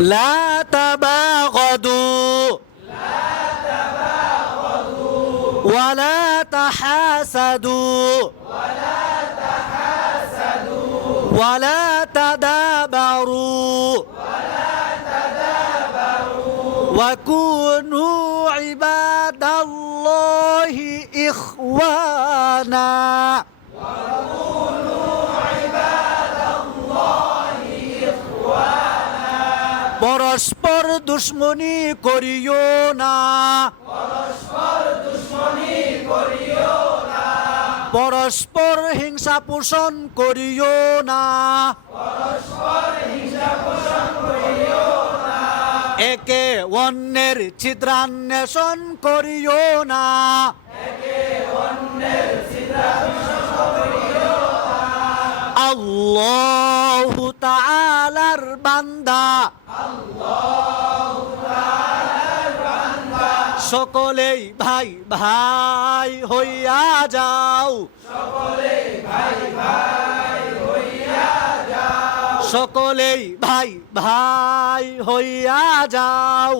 লা তাবাগাদু ওয়ালা তাহাসাদু ওয়ালা তাদাবারু وكونوا عباد الله إخوانا পরস্পর দুশ্মনী করিও না পরস্পর হিংসা পোষণ করিও না একে অন্যের ছিদ্রান্বেষণ করিও না আল্লাহু তাআলার বান্দা সকলেই ভাই ভাই হইয়া যাও সকলেই ভাই ভাই হইয়া যাও